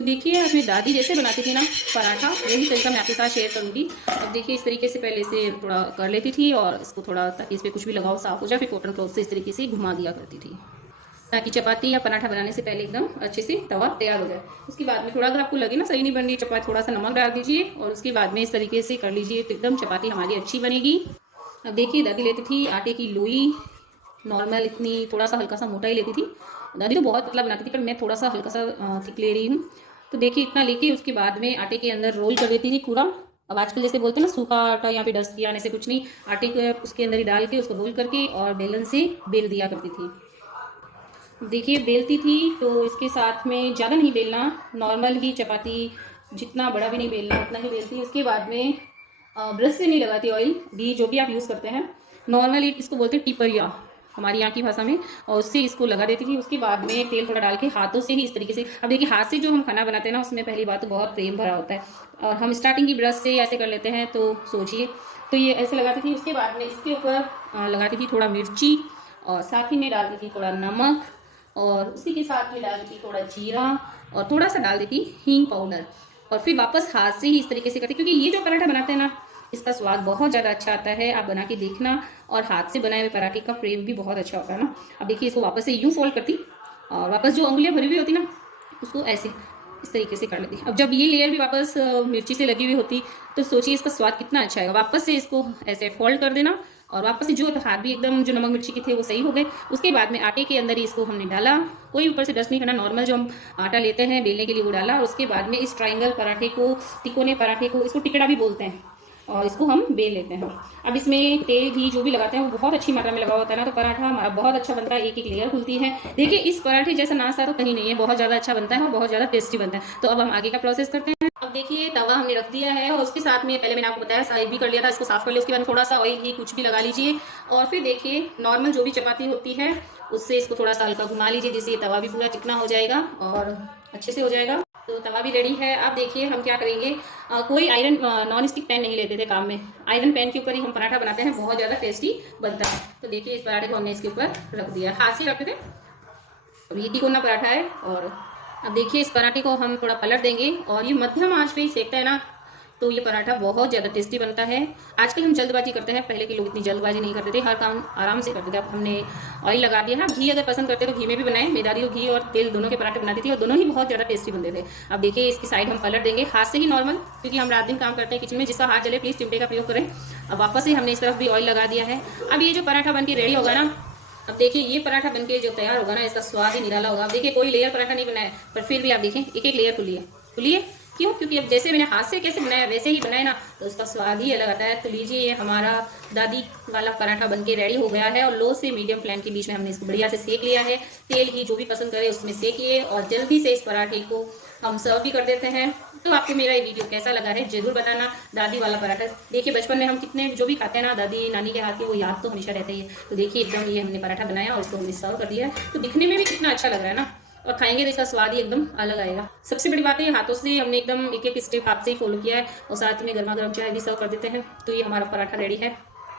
तो देखिए अपनी दादी जैसे बनाती थी ना पराठा, वही तरीका मैं आपके साथ शेयर करूँगी। अब देखिए इस तरीके से पहले इसे थोड़ा कर लेती थी और इसको थोड़ा, ताकि इस पर कुछ भी लगाओ साफ हो जाए, फिर कॉटन क्लॉथ से इस तरीके से घुमा दिया करती थी, ताकि चपाती या पराठा बनाने से पहले एकदम अच्छे से तवा तैयार हो जाए। उसके बाद में थोड़ा अगर आपको लगे ना सही नहीं बन रही चपाती, थोड़ा सा नमक डाल दीजिए और उसके बाद में इस तरीके से कर लीजिए, तो एकदम चपाती हमारी अच्छी बनेगी। अब देखिए दादी लेती थी आटे की लोई, नॉर्मल इतनी, थोड़ा सा हल्का सा मोटा ही लेती थी। दादी तो बहुत पतला बनाती थी, पर मैं थोड़ा सा हल्का सा थिक ले रही हूँ। तो देखिए इतना लेके उसके बाद में आटे के अंदर रोल कर देती थी पूरा। अब आजकल जैसे बोलते हैं ना सूखा आटा, यहाँ पे डस्ट किया, ऐसे कुछ नहीं, आटे को उसके अंदर ही डाल के उसको रोल करके और बेलन से बेल दिया करती थी। देखिए बेलती थी तो इसके साथ में ज़्यादा नहीं बेलना, नॉर्मल ही चपाती, जितना बड़ा भी नहीं बेलना उतना ही बेलती। उसके बाद में ब्रश से नहीं लगाती ऑयल, घी जो भी आप यूज़ करते हैं, नॉर्मली इसको बोलते हैं टिपरिया हमारी यहाँ की भाषा में, और उससे इसको लगा देती थी। उसके बाद में तेल थोड़ा डाल के हाथों से ही इस तरीके से, अब देखिए हाथ से जो हम खाना बनाते हैं ना, उसमें पहली बात तो बहुत प्रेम भरा होता है, और हम स्टार्टिंग की ब्रश से ऐसे कर लेते हैं, तो सोचिए। तो ये ऐसे लगाती थी। उसके बाद में इसके ऊपर लगाती थी थोड़ा मिर्ची, और साथ ही में डालती थी थोड़ा नमक, और उसी के साथ में डाल देती थोड़ा जीरा, और थोड़ा सा डाल देती हींग पाउडर, और फिर वापस हाथ से ही इस तरीके से करती, क्योंकि ये जो पराठा बनाते हैं ना, इसका स्वाद बहुत ज़्यादा अच्छा आता है। आप बना के देखना, और हाथ से बनाए हुए पराठे का फ्लेवर भी बहुत अच्छा होता है ना। अब देखिए इसको वापस से यूँ फोल्ड करती, और वापस जो उंगलियाँ भरी हुई होती ना, उसको ऐसे इस तरीके से कर लेती। अब जब ये लेयर भी वापस मिर्ची से लगी हुई होती, तो सोचिए इसका स्वाद कितना अच्छा आएगा। वापस से इसको ऐसे फोल्ड कर देना, और वापस से जो हाथ भी एकदम जो नमक मिर्ची के थे वो सही हो गए। उसके बाद में आटे के अंदर ही इसको हमने डाला, कोई ऊपर से डस्ट नहीं करना, नॉर्मल जो हम आटा लेते हैं बेलने के लिए वो डाला। और उसके बाद में इस ट्रायंगल पराठे को, तिकोने पराठे को, इसको टिकड़ा भी बोलते हैं, और इसको हम बेल लेते हैं। अब इसमें तेल घी जो भी लगाते हैं वो बहुत अच्छी मात्रा में लगा होता है ना, तो पराठा हमारा बहुत अच्छा बनता है, एक एक लेयर खुलती है। देखिए इस पराठे जैसा नाश्ता तो कहीं नहीं है, बहुत ज़्यादा अच्छा बनता है और बहुत ज़्यादा टेस्टी बनता है। तो अब हम आगे का प्रोसेस करते हैं। अब देखिए तवा हमने रख दिया है, और उसके साथ में पहले मैंने आपको बताया साइड भी कर लिया था, इसको साफ कर लिया। उसके बाद थोड़ा सा ऑयल घी कुछ भी लगा लीजिए, और फिर देखिए नॉर्मल जो भी चपाती होती है उससे इसको थोड़ा सा हल्का घुमा लीजिए, जिससे तवा भी पूरा चिकना हो जाएगा और अच्छे से हो जाएगा। तो तवा भी रेडी है। अब देखिए हम क्या करेंगे, कोई आयरन नॉन स्टिक पैन नहीं लेते थे काम में, आयरन पैन के ऊपर ही हम पराठा बनाते हैं, बहुत ज़्यादा टेस्टी बनता है। तो देखिए इस पराठे को हमने इसके ऊपर रख दिया, हाथ से रखते थे। अब ये तिकोना पराठा है, और अब देखिए इस पराठे को हम थोड़ा पलट देंगे, और ये मध्यम आंच पे ही सेकता है ना, तो ये पराठा बहुत ज़्यादा टेस्टी बनता है। आजकल हम जल्दबाजी करते हैं, पहले के लोग इतनी जल्दबाजी नहीं करते थे, हर काम आराम से करते थे। अब हमने ऑयल लगा दिया है। घी अगर पसंद करते तो घी में भी बनाए, मेरी दादी तो घी और तेल दोनों के पराठे बनाती थी, और दोनों ही बहुत ज़्यादा टेस्टी बनते थे। अब देखिए इसकी साइड हम पलट देंगे हाथ से ही नॉर्मल, क्योंकि हम रात दिन काम करते हैं किचन में, जिसका हाथ जले प्लीज़ चिमटे का प्रयोग करें। अब वापस से हमने इस तरफ भी ऑयल लगा दिया है। अब ये जो पराठा बन के रेडी होगा ना, अब देखिए ये पराठा बनके जो तैयार होगा ना, इसका स्वाद ही निराला होगा। अब देखिए कोई लेयर पराठा नहीं बनाया, पर फिर भी आप देखें एक एक लेयर खुली है, खुली है। क्यों? क्योंकि अब जैसे मैंने हाथ से कैसे बनाया वैसे ही बनाए ना, तो उसका स्वाद ही अलग आता है। तो लीजिए ये हमारा दादी वाला पराठा बनके रेडी हो गया है, और लो से मीडियम फ्लेम के बीच में हमने इसको बढ़िया से सेक लिया है। तेल घी जो भी पसंद करे उसमें सेक लिए, और जल्दी से इस पराठे को हम सर्व भी कर देते हैं। तो आपको मेरा ये वीडियो कैसा लगा है जरूर बताना। दादी वाला पराठा, देखिए बचपन में हम कितने जो भी खाते हैं ना दादी नानी के हाथ की, वो याद तो हमेशा रहता ही है। तो देखिए एकदम ये हमने पराठा बनाया और उसको हमने सर्व कर दिया है, तो दिखने में भी कितना अच्छा लग रहा है ना, और खाएंगे तो इसका स्वाद ही एकदम अलग आएगा। सबसे बड़ी बात है हाथों से हमने एकदम एक एक स्टेप हाथ से ही फॉलो किया है, और साथ में गर्मा गर्म चाय भी सर्व कर देते हैं। तो ये हमारा पराठा रेडी है।